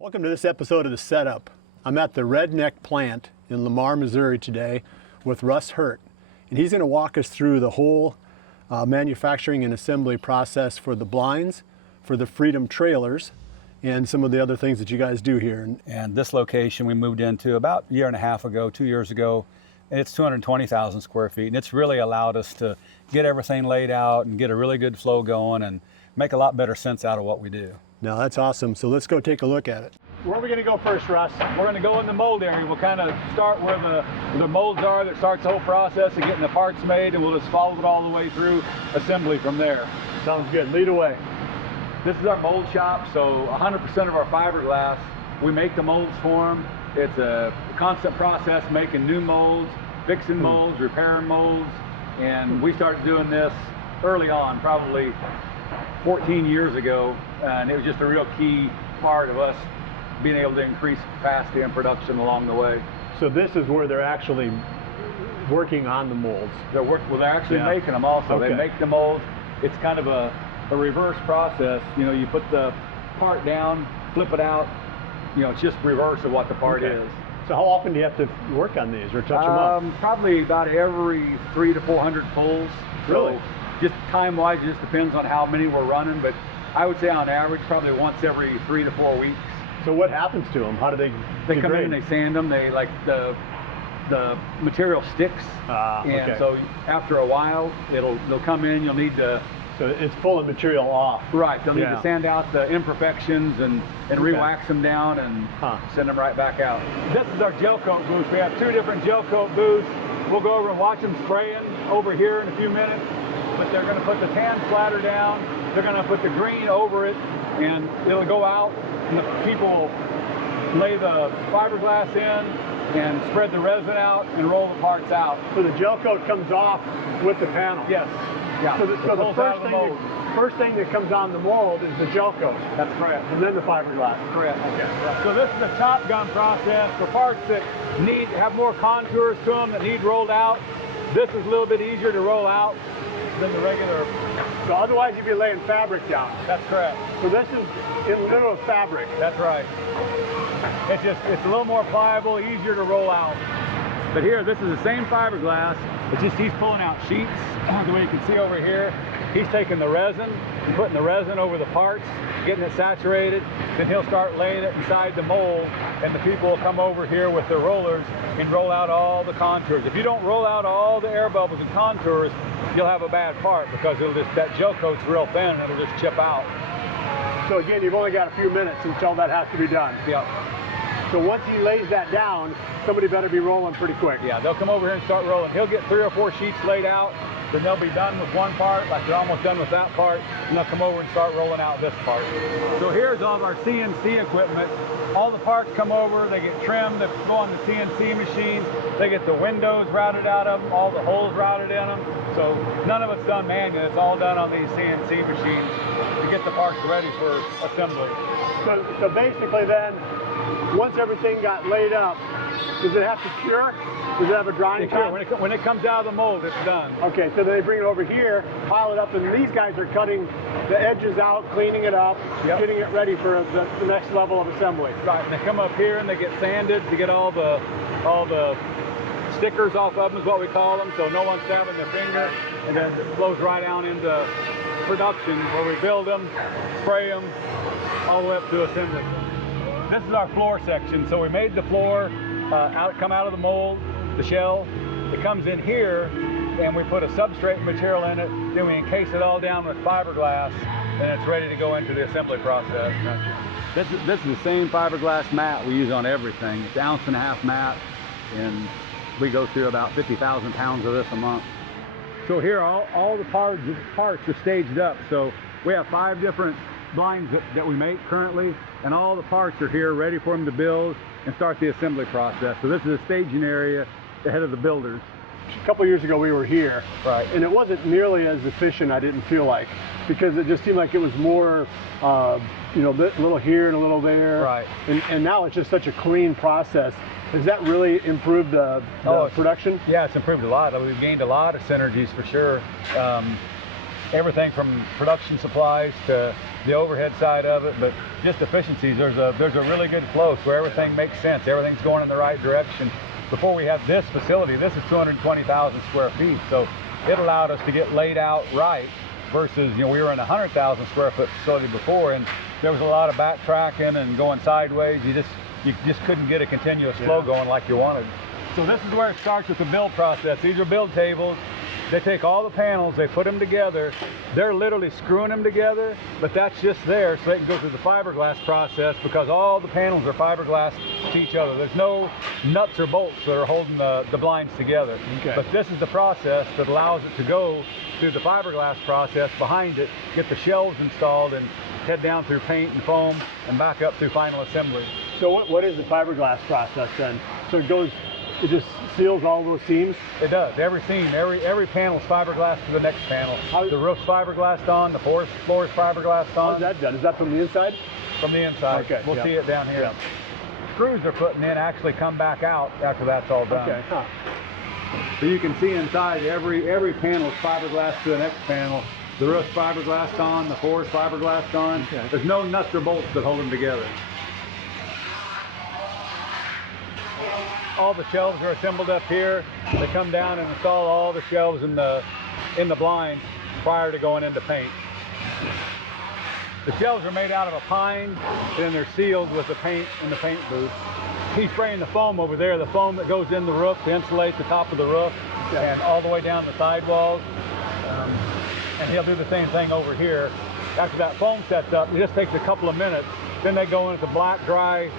Welcome to this episode of The Setup. I'm at the Redneck Plant in Lamar, Missouri today with Russ Hurt, and he's going to walk us through the whole manufacturing and assembly process for the blinds, for the Freedom trailers, and some of the other things that you guys do here. And this location we moved into about a year and a half ago, 2 years ago, and it's 220,000 square feet, and it's really allowed us to get everything laid out and get a really good flow going and make a lot better sense out of what we do. Now that's awesome, so let's go take a look at it. Where are we going to go first, Russ? We're going to go in the mold area. We'll kind of start where the molds are that starts the whole process of getting the parts made, and we'll just follow it all the way through assembly from there. Sounds good. Lead away. This is our mold shop, so 100% of our fiberglass, we make the molds for them. It's a constant process making new molds, fixing molds, repairing molds, and we started doing this early on, probably 14 years ago, and it was just a real key part of us being able to increase capacity and production along the way. So this is where they're actually working on the molds. They're actually making them also. Okay. They make the molds. It's kind of a reverse process. You know, you put the part down, flip it out, you know, it's just reverse of what the part is. So how often do you have to work on these or touch them up? Probably about every 300 to 400 pulls. Really? So just time-wise, it just depends on how many we're running, but I would say on average probably once every 3 to 4 weeks. So what happens to them? How do they They come in and they sand them. They like the material sticks, and so after a while they'll come in. You'll need to. So it's pulling material off. Right. They'll need to sand out the imperfections and re-wax them down and send them right back out. This is our gel coat booth. We have 2 different gel coat booths. We'll go over and watch them spraying over here in a few minutes. But they're going to put the tan splatter down. They're going to put the green over it, and it'll go out. And the people will lay the fiberglass in and spread the resin out and roll the parts out. So the gel coat comes off with the panel? Yes. Yeah. So the first thing that comes on the mold is the gel coat. That's correct. And then the fiberglass. Correct. Okay. Right. So this is the Top Gun process for parts that have more contours to them, that need rolled out. This is a little bit easier to roll out than the regular. So otherwise you'd be laying fabric down. That's correct. So this is in lieu of fabric. That's right. It's a little more pliable, easier to roll out. But here, this is the same fiberglass. It's just he's pulling out sheets. The way you can see over here, he's taking the resin and putting the resin over the parts, getting it saturated. Then he'll start laying it inside the mold, and the people will come over here with their rollers and roll out all the contours. If you don't roll out all the air bubbles and contours, you'll have a bad part because that gel coat's real thin and it'll just chip out. So again, you've only got a few minutes until that has to be done. Yep. So once he lays that down, somebody better be rolling pretty quick. Yeah, they'll come over here and start rolling. He'll get 3 or 4 sheets laid out, then they'll be done with one part, like they're almost done with that part, and they'll come over and start rolling out this part. So here's all of our CNC equipment. All the parts come over, they get trimmed, they go on the CNC machine, they get the windows routed out of them, all the holes routed in them. So none of it's done manually, it's all done on these CNC machines to get the parts ready for assembly. So basically then, once everything got laid up, does it have to cure? Does it have a drying time? When it comes out of the mold, it's done. Okay, so then they bring it over here, pile it up, and these guys are cutting the edges out, cleaning it up, getting it ready for the next level of assembly. Right, and they come up here and they get sanded to get all the stickers off of them is what we call them, so no one's stabbing their finger, and then it flows right down into production where we build them, spray them, all the way up to assembly. This is our floor section. So we made the floor come out of the mold, the shell. It comes in here, and we put a substrate material in it. Then we encase it all down with fiberglass, and it's ready to go into the assembly process. This is the same fiberglass mat we use on everything. It's 1.5 ounce mat, and we go through about 50,000 pounds of this a month. So here, all the parts are staged up. So we have 5 different blinds that we make currently, and all the parts are here ready for them to build and start the assembly process. So this is a staging area ahead of the builders. A couple years ago we were here, right, and it wasn't nearly as efficient, I didn't feel like, because it just seemed like it was more you know, a little here and a little there, right, and now it's just such a clean process. Has that really improved the production? Yeah, it's improved a lot. We've gained a lot of synergies for sure. Everything from production supplies to the overhead side of it, but just efficiencies. There's a really good flow, so everything makes sense. Everything's going in the right direction. Before we had this facility, this is 220,000 square feet, so it allowed us to get laid out right versus, we were in a 100,000 square foot facility before, and there was a lot of backtracking and going sideways. You just couldn't get a continuous flow going like you wanted. So this is where it starts with the build process. These are build tables. They take all the panels, they put them together. They're literally screwing them together, but that's just there so they can go through the fiberglass process, because all the panels are fiberglass to each other. There's no nuts or bolts that are holding the blinds together. Okay. But this is the process that allows it to go through the fiberglass process behind it, get the shelves installed, and head down through paint and foam and back up through final assembly. So what is the fiberglass process then? So it just seals all those seams? It does. Every seam, every panel is fiberglass to the next panel. The roof's fiberglassed on, the floor is fiberglassed on. How's that done? Is that from the inside? From the inside. Okay. We'll see it down here. Yeah. Screws they're putting in actually come back out after that's all done. Okay. Huh. So you can see inside every panel is fiberglass to the next panel. The roof's fiberglassed on, the floor is fiberglassed on. Okay. There's no nuts or bolts that hold them together. All the shelves are assembled up here. They come down and install all the shelves in the blind prior to going into paint. The shelves are made out of a pine, and then they're sealed with the paint in the paint booth. He's spraying the foam over there, the foam that goes in the roof to insulate the top of the roof and all the way down the sidewalls. And he'll do the same thing over here. After that foam sets up, it just takes a couple of minutes. Then they go into black dry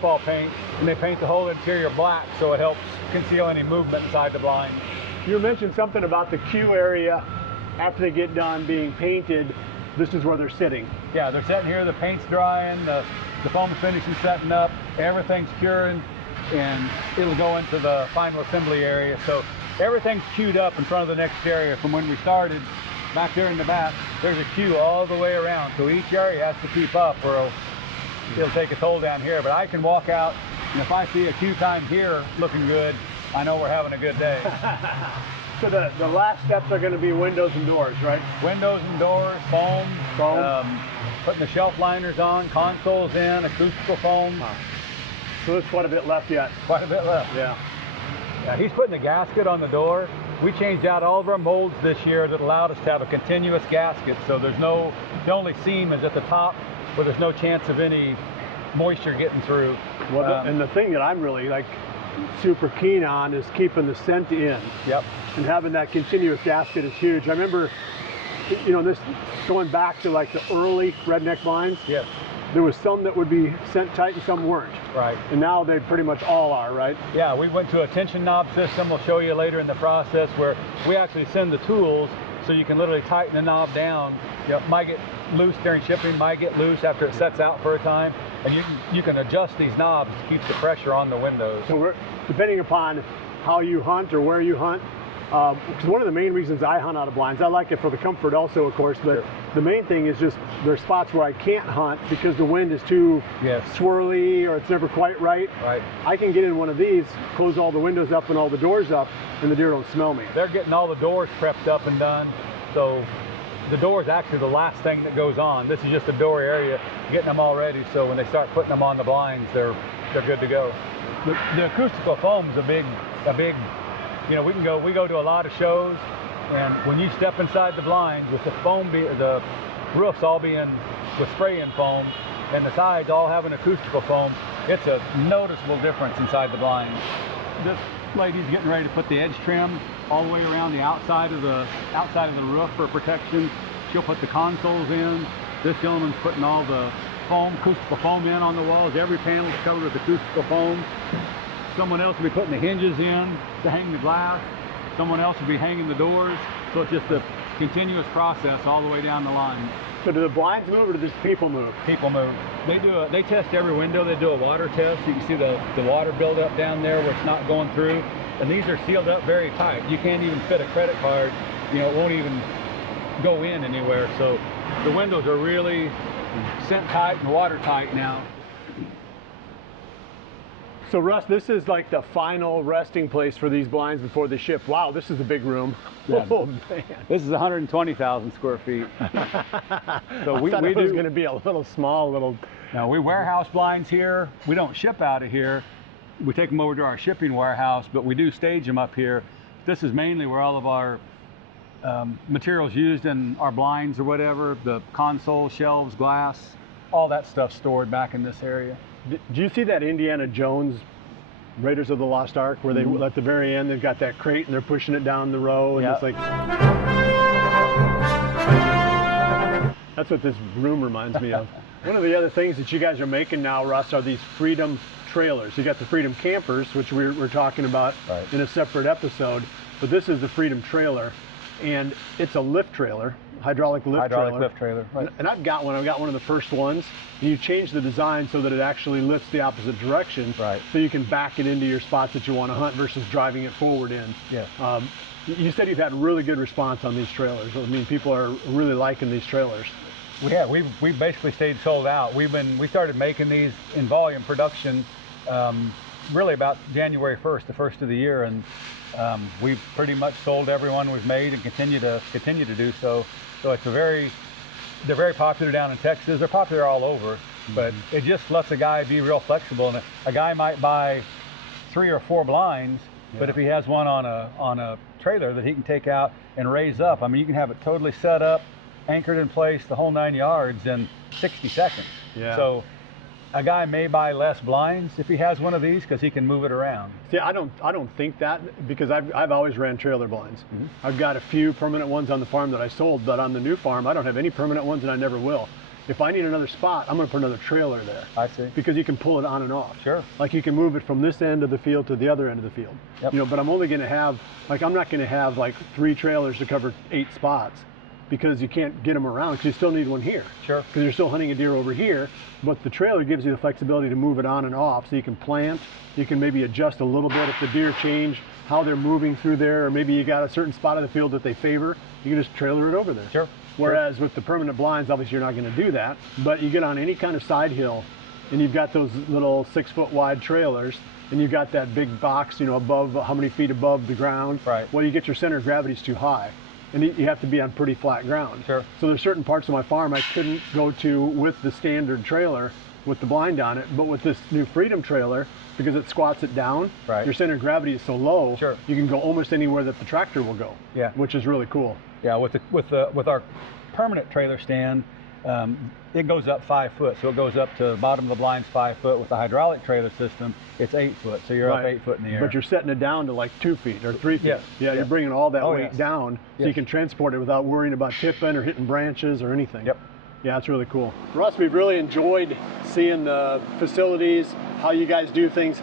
fall paint, and they paint the whole interior black so it helps conceal any movement inside the blind. You mentioned something about the queue area after they get done being painted. This is where they're sitting. Yeah, they're sitting here, the paint's drying, the foam's finishing setting up, everything's curing, and it'll go into the final assembly area. So everything's queued up in front of the next area from when we started. Back there in the back, there's a queue all the way around, so each area has to keep up or it'll take a toll down here. But I can walk out, and if I see a queue time here looking good, I know we're having a good day. So the last steps are going to be windows and doors, right? Windows and doors, foam, putting the shelf liners on, consoles in, acoustical foam. Huh. So there's quite a bit left yet. Quite a bit left. Yeah. Yeah, he's putting the gasket on the door. We changed out all of our molds this year that allowed us to have a continuous gasket, so the only seam is at the top where there's no chance of any moisture getting through. Well, and the thing that I'm really super keen on is keeping the scent in. Yep. And having that continuous gasket is huge. I remember, this going back to the early redneck blinds. Yes. There was some that would be scent tight and some weren't. Right. And now they pretty much all are, right? Yeah, we went to a tension knob system. We'll show you later in the process where we actually send the tools so you can literally tighten the knob down. It might get loose during shipping, might get loose after it sets out for a time, and you can adjust these knobs to keep the pressure on the windows. So depending upon how you hunt or where you hunt, because one of the main reasons I hunt out of blinds, I like it for the comfort also, of course, but the main thing is just there's spots where I can't hunt because the wind is too swirly or it's never quite right. Right. I can get in one of these, close all the windows up and all the doors up, and the deer don't smell me. They're getting all the doors prepped up and done, so the door is actually the last thing that goes on. This is just a door area, getting them all ready, so when they start putting them on the blinds, they're good to go. The acoustical foam is a big, we go to a lot of shows, and when you step inside the blinds with the roofs all being with spray-in foam, and the sides all having acoustical foam, it's a noticeable difference inside the blinds. This lady's getting ready to put the edge trim all the way around the outside of the roof for protection. She'll put the consoles in. This gentleman's putting all the foam, acoustical foam in on the walls. Every panel is covered with acoustical foam. Someone else will be putting the hinges in to hang the glass. Someone else will be hanging the doors. So it's just a continuous process all the way down the line. So do the blinds move or do the people move? People move. They test every window. They do a water test. You can see the water buildup down there where it's not going through. And these are sealed up very tight. You can't even fit a credit card. It won't even go in anywhere. So the windows are really scent tight and watertight now. So Russ, this is like the final resting place for these blinds before they ship. Wow, this is a big room. Yeah. Oh man. This is 120,000 square feet. So I thought it was going to be a little small, little. Now we warehouse blinds here. We don't ship out of here. We take them over to our shipping warehouse, but we do stage them up here. This is mainly where all of our materials used in our blinds or whatever, the console, shelves, glass, all that stuff stored back in this area. Do you see that Indiana Jones Raiders of the Lost Ark where they at the very end they've got that crate and they're pushing it down the row and it's like that's what this room reminds me of. One of the other things that you guys are making now, Russ, are these Freedom trailers. You got the Freedom campers, which we're talking about in a separate episode, but this is the Freedom trailer, and it's a lift trailer, hydraulic lift trailer. Right. And I've got one of the first ones. You change the design so that it actually lifts the opposite direction, so you can back it into your spots that you want to hunt versus driving it forward in. Yeah. You said you've had really good response on these trailers. I mean, people are really liking these trailers. We basically stayed sold out. We started making these in volume production really about January 1st, the first of the year, and we've pretty much sold every one we've made and continue to do so. So they're very popular down in Texas. They're popular all over, but it just lets a guy be real flexible. And a guy might buy 3 or 4 blinds, but if he has one on a trailer that he can take out and raise up, I mean, you can have it totally set up, anchored in place, the whole 9 yards in 60 seconds. Yeah. So a guy may buy less blinds if he has one of these because he can move it around. See, I don't think that, because I've always ran trailer blinds. I've got a few permanent ones on the farm that I sold, but on the new farm I don't have any permanent ones and I never will. If I need another spot, I'm going to put another trailer there. I see. Because you can pull it on and off. Sure. Like you can move it from this end of the field to the other end of the field. Yep. You know, but I'm only going to have, like, I'm not going to have like 3 trailers to cover 8 spots, because you can't get them around, because you still need one here. Sure. Because you're still hunting a deer over here, but the trailer gives you the flexibility to move it on and off, so you can plant, you can maybe adjust a little bit if the deer change how they're moving through there, or maybe you got a certain spot of the field that they favor, you can just trailer it over there. Sure. Whereas with the permanent blinds, obviously you're not going to do that, but you get on any kind of side hill, and you've got those little 6-foot wide trailers, and you've got that big box, you know, above, how many feet above the ground. Right. Well, you get your center of gravity's too high, and you have to be on pretty flat ground. Sure. So there's certain parts of my farm I couldn't go to with the standard trailer with the blind on it, but with this new Freedom trailer, because it squats it down, your center of gravity is so low, you can go almost anywhere that the tractor will go. Yeah. Which is really cool. Yeah, with our permanent trailer stand, it goes up 5 foot, so it goes up to the bottom of the blind's 5 foot. With the hydraulic trailer system, it's 8 foot, so you're up 8 foot in the air. But you're setting it down to like 2 feet or 3 feet. Yes. Yeah, you're bringing all that weight down, so you can transport it without worrying about tipping or hitting branches or anything. Yep. Yeah, it's really cool. Russ, we've really enjoyed seeing the facilities, how you guys do things.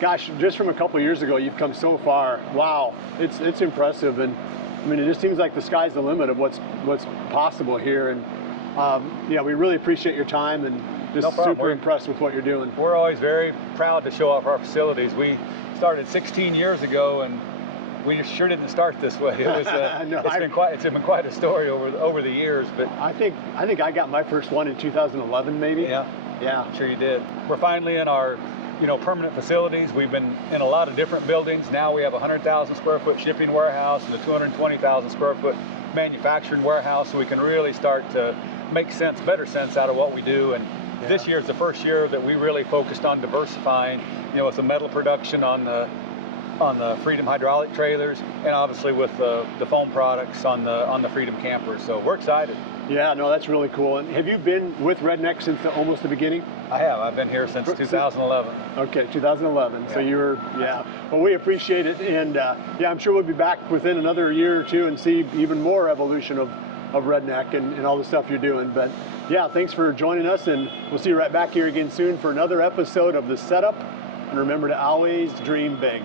Gosh, just from a couple of years ago, you've come so far. Wow, it's impressive, and I mean, it just seems like the sky's the limit of what's possible here. And yeah, we really appreciate your time, and just super impressed with what you're doing. We're always very proud to show off our facilities. We started 16 years ago, and we just sure didn't start this way. It was it's been quite a story over the years. But I think I got my first one in 2011, maybe. Yeah. I'm sure you did. We're finally in our permanent facilities. We've been in a lot of different buildings. Now we have a 100,000 square foot shipping warehouse and a 220,000 square foot manufacturing warehouse, so we can really start to make better sense out of what we do. And this year is the first year that we really focused on diversifying, with the metal production on the Freedom hydraulic trailers, and obviously with the foam products on the Freedom campers. So we're excited. Yeah, no, that's really cool. And have you been with Redneck since almost the beginning? I have. I've been here since 2011. Okay, 2011. Yeah. So you're, well, we appreciate it. And yeah, I'm sure we'll be back within another year or two and see even more evolution of Redneck and all the stuff you're doing. But yeah, thanks for joining us, and we'll see you right back here again soon for another episode of The Setup. And remember to always dream big.